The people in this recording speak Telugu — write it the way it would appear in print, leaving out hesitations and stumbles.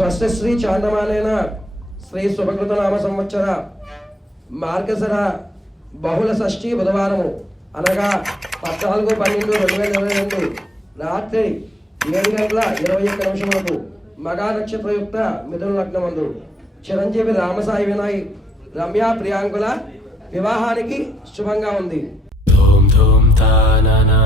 స్వస్తి శ్రీ చాందమానేన శ్రీ శుభకృత నామ సంవత్సర మార్గశర బహుళ షష్ఠి బుధవారము అనగా 14/12/2022 రాత్రి 7:21 మగా నక్షత్రయుక్త మిథున లగ్నమందు చిరంజీవి రామసాయి వినాయ్ రమ్య ప్రియాంకుల వివాహానికి శుభంగా ఉంది. ధూమ్ ధూమ్ తాననా